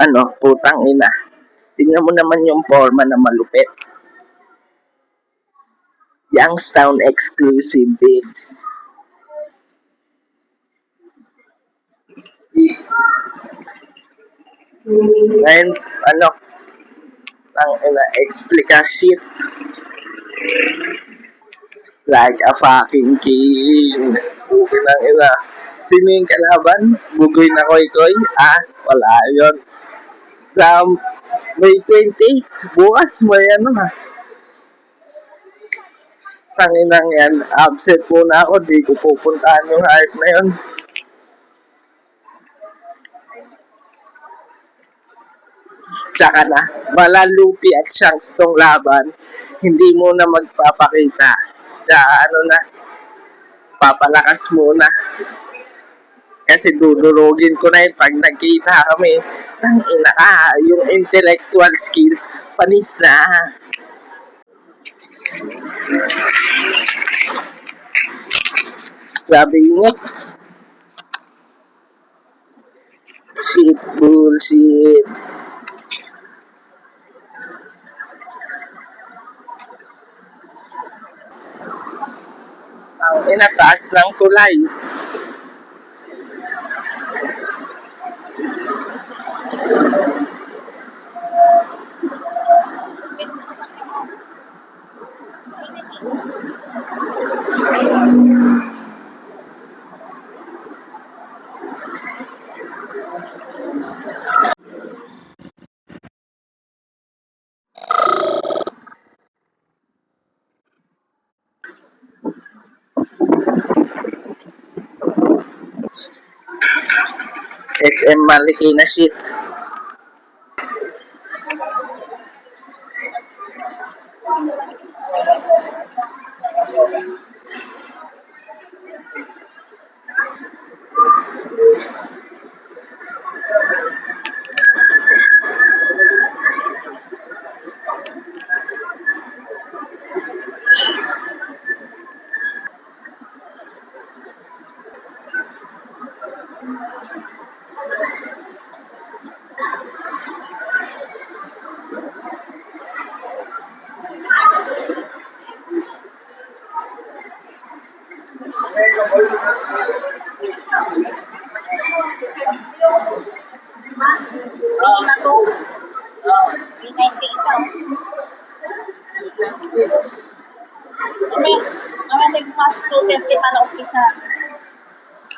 Ano, putang ina. Tingnan mo naman yung forma na malupit. Youngstown exclusive, bitch. Ngayon, ano, ang ina, explica shit like a fucking king. Okay ng ina. Sino yung kalaban? Bugoy na koy-koy? Wala yun. Sa May 28, bukas may ano ha. Tanginang yan, absent muna ako, di ko pupuntahan yung hype na yun. Tsaka na, malalupi at shanks tong laban, hindi mo na magpapakita. Tsaka ano na, papalakas muna. Kasi dudurugin ko na yun pag nagkita kami. Tangina ka, yung intellectual skills, panis na. Grabe ingat. Shit, bullshit. Ang inataas ng tulay. SM Marikina shit.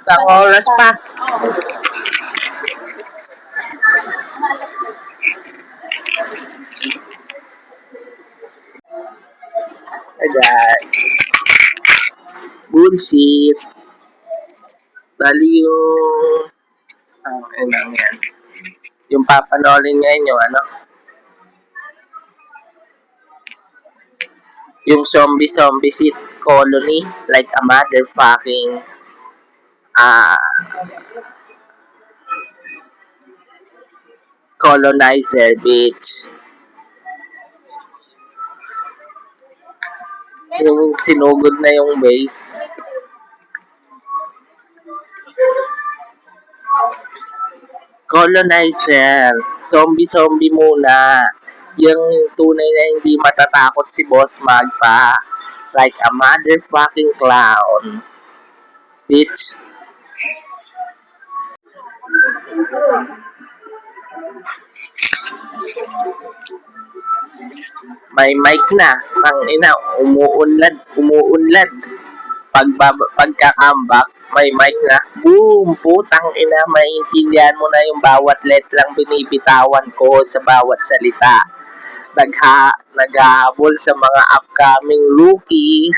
Isang oras pa. Ayan. Bullshit. Bali yung... yan. Yung papanoorin ngayon yung ano? Yung zombie shit colony. Like a motherfucking... colonizer, bitch. Yung sinugod na yung base. Colonizer. Zombie muna. Yung tunay na hindi matatakot si Boss Magpa. Like a motherfucking clown. Bitch. May mic na. Ang ina, umuunlad. Pagka-comeback, may mic na. Boom! Putang ina, maintindihan mo na yung bawat letlang binibitawan ko sa bawat salita. Naghahabol sa mga upcoming rookie.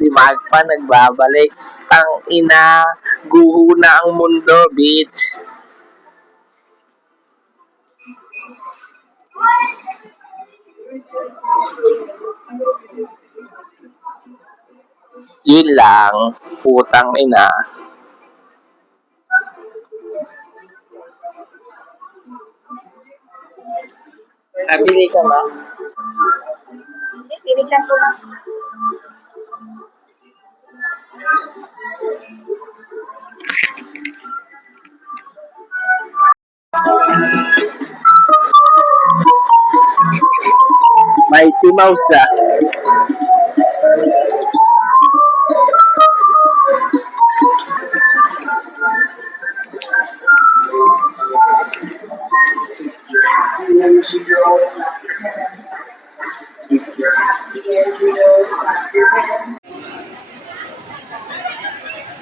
Si Magpa nagbabalik. Tang ina, guho na ang mundo, bitch. Yun lang, putang ina. Bili ka ba? Bili ka po lang. Mighty Mouse ah.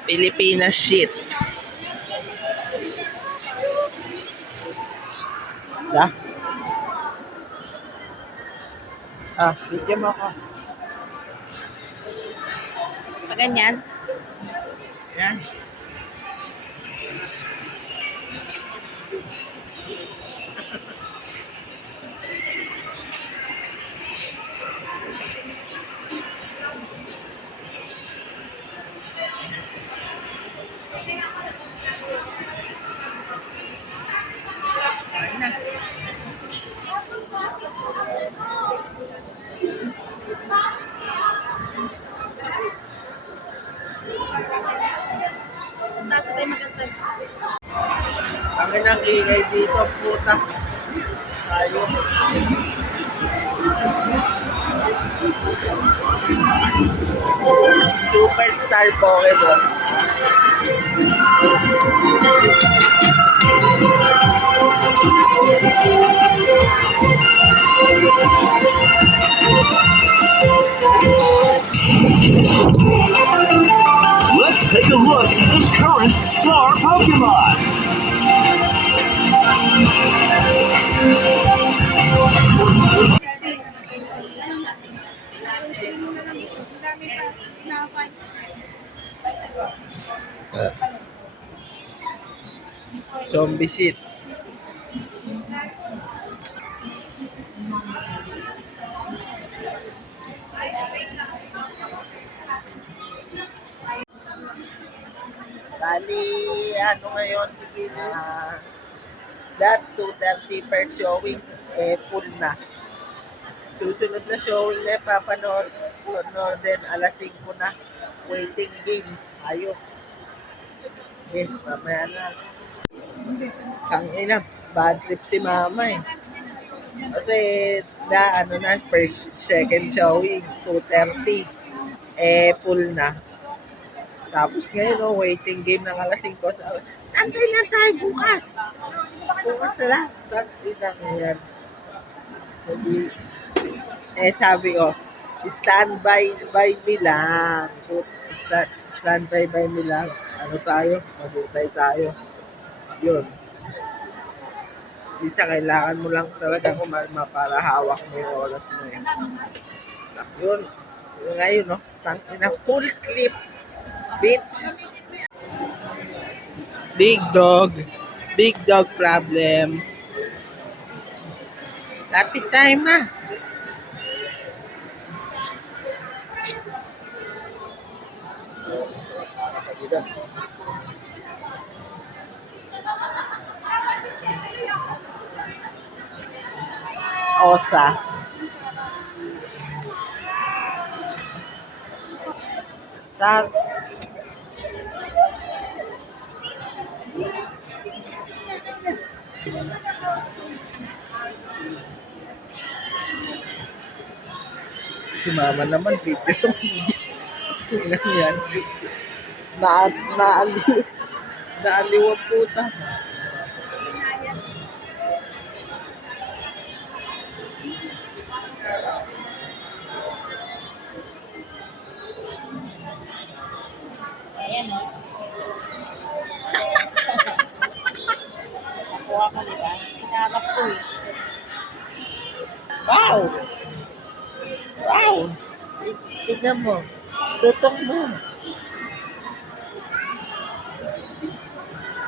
Pilipinas shit. Da? Bigyan mo ako. Paganyan? Yan. Taas na tayo mag-start. Kami nang ingay dito, puta. Tayo. Superstar Pokemon. Let's take a look at the current star Pokemon. Zombie shit. Bali, ano ngayon, that 2:30 per showing, full na. Susunod na showing na papanood din alas 5 na. Waiting game. Ayun. Okay, mamaya na. Tangina, bad trip si mama eh. Kasi, ano na, second showing, 2:30. Full na. Tapos ngayon, waiting game ng alas 5. Antay na tayo bukas. Bukas na lang. Tangina yan. Sabi ko, by me lang. Standby by me lang. Ano tayo? Magutay tayo. Yun. Isa, kailangan mo lang talaga kumalma para hawak mo yung oras mo eh. Yun. Ngayon, no? Tangina, full clip. Bitch. Big dog. Big dog problem. Lapit time ah. Osa. Sa si mama naman video. Tingnan yan. Naaliw. Naaliw ang puta. Ayan o. Nakuha ko, di ba? Hinahanap ko eh. Wow! Wow! Tignan mo. Tutok mo.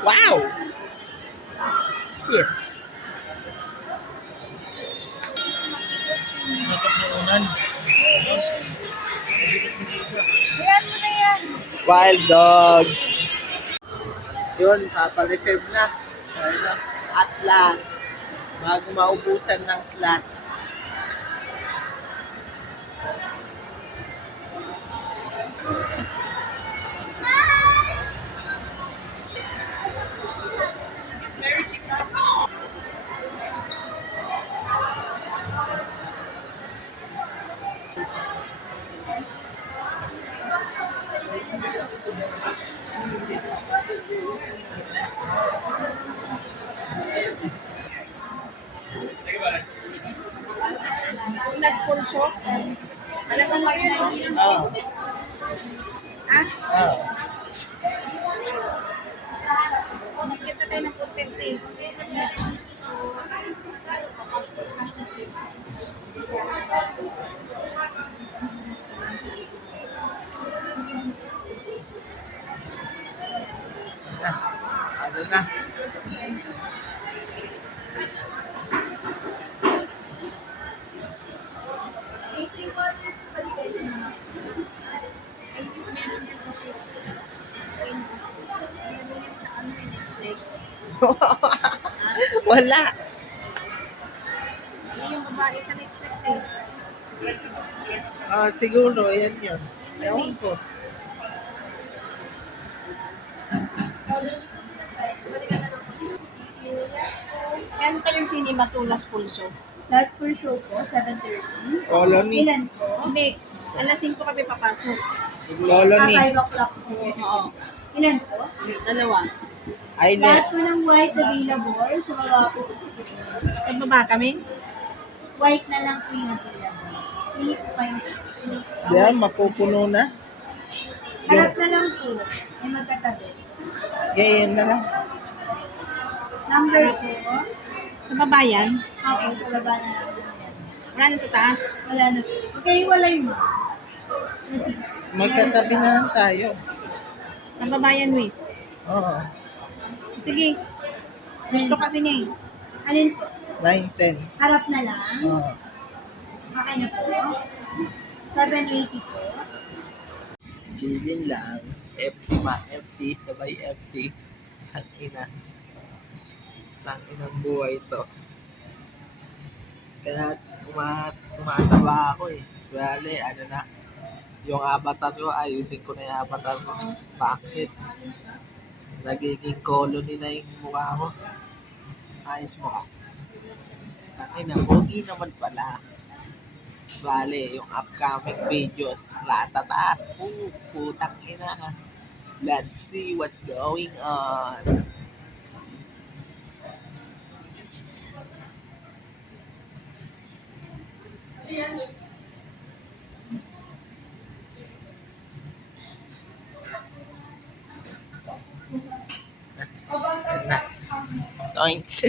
Wow! Shit. Ayan mo na yan. Wild dogs. Yun, papareserve na. Ayun, at last. Bago maubusan ng slot. pulso. Alasan mo yun, no? Oo. Ah, Oo. magkita tayo ng content eh. Ano na? English meron yan sa six. Meron yan sa ano, Netflix. Wala. Yung babae sa Netflix eh. Siguro, yan yun. Ewan ko. Meron pa yung cinema to Las Pulso. Last for show po, 7:30. Colony. Ilan po? Hindi. Alas 5 kami papasok. Colony. 5 o'clock po. Oo. Ilan po? Dalawa. Ay, Lahat po ng white available sa mga offices ko. Sa baba kami? White na lang po yung available. Hindi po kayo. Yan, mapupuno na. Harap na lang po. Ay magkatabi. Ganyan na lang. Number po. Sa baba yan? Ako, sa baba na lang. Wala na sa taas? Wala na po. Okay, walay mo. Magkatabi na lang tayo. Sa baba yan, Luis. Oo. Sige. Gusto kasi niya eh. Alin po? 9:10. Harap na lang. Oo. Okay na po. 780 po. Chilling lang. FT FT, sabay FT. Tangina. Tanginang buhay to. Kaya tumataba ako eh. Bale, ano na. Yung avatar ko, ayusin ko na yung avatar ko. Backshit. Nagiging colony na yung mukha ko. Ayos mo ka. Tangina, pogi naman pala. Bale, yung upcoming videos, ratata. Putang ina. Let's see what's going on. Na. Oinks.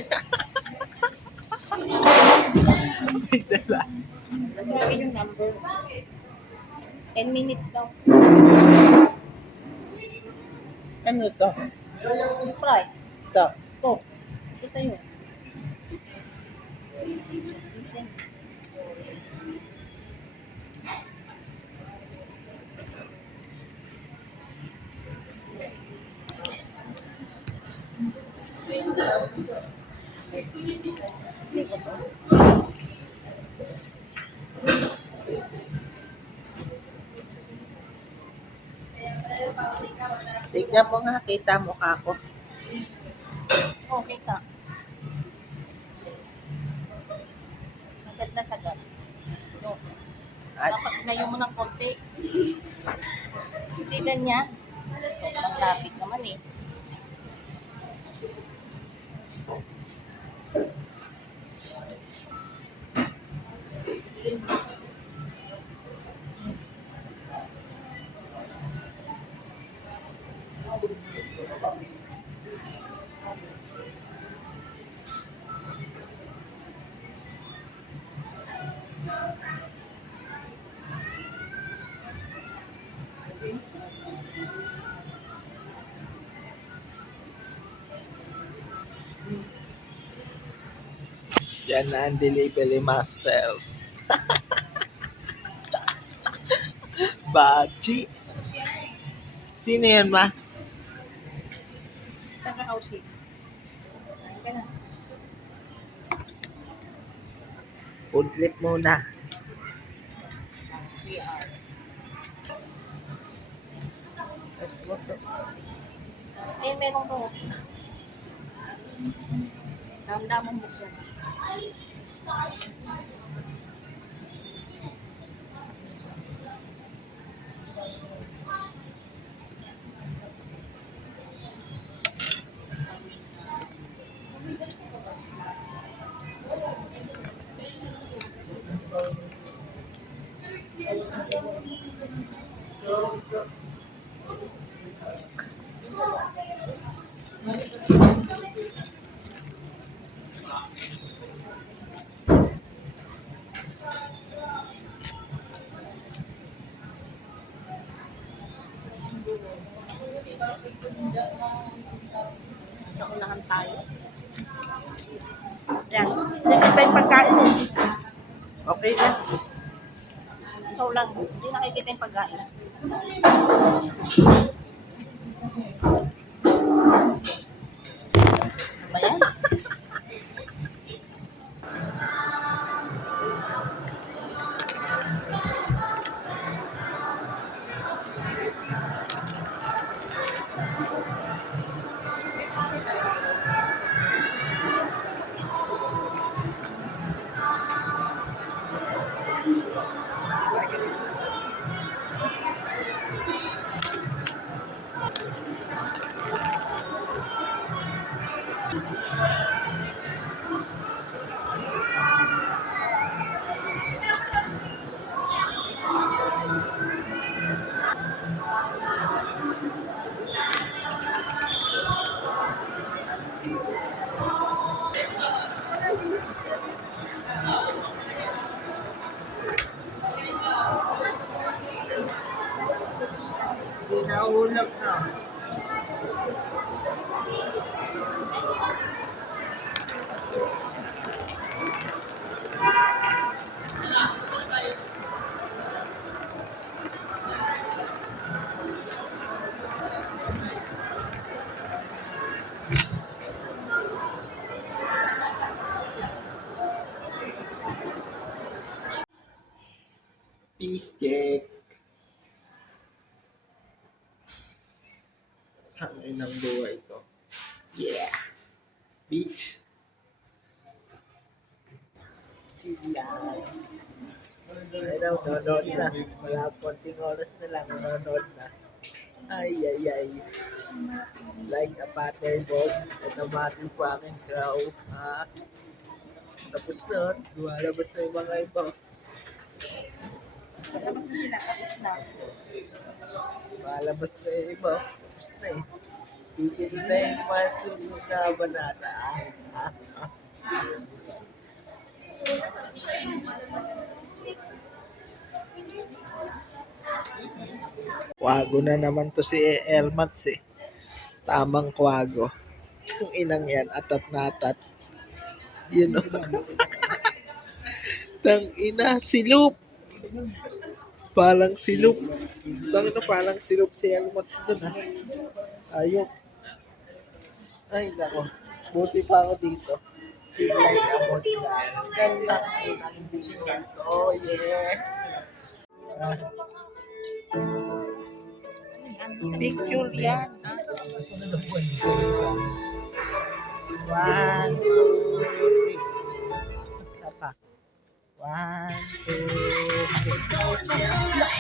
May dala. Grabe yung number. 10 minutes daw. Ano to? Sprite. Ito. Oh. Ito sa'yo. Listen. Tignan mo nga, kita mukha ko. Okay ka. Sagad na sagad. No. At Dapat layo mo ng konti. Hindi ganyan. Sobrang lapit naman eh. yan na ang delivery master. Bachi. Sino yan, ma? Taga-housing. Okay na. Food trip muna. CR. Tapos mo to. Eh, meron ko. Damdamang buksan. Naunahan tayo. Yan. Nakikita yung pagkain eh. Okay na. Ikaw lang. Hindi nakikita yung pagkain. Ano ba yan? Nahulog na. Peace check. Hangin ng buhay ko. Yeah. Beach. Sila. Ayun, nanonood na. Wala konting oras na lang, nanonood na. Ay, ay, ay. Like a pattern boss, automatic pa aking crow. Ha? Tapos na, lumalabas na yung mga iba. Tapos na sila. Tapos na. Lumalabas na yung iba. Tapos na eh. Chicken na yung mga sunod na banata. Ha? Kwago na naman to si Elmats eh. Tamang kwago. Yung inang yan, atat na atat. Yun o. Tang ina, silup. Palang silup. Tang ina, palang silup si Elmats dun ha. Ayok. Ay, nako. Buti pa ako dito. Chill like a boss lang. Ganda ang video ito. Oh, yeah. Ah, picture yan. One, two, three. Isa pa. One, two, three.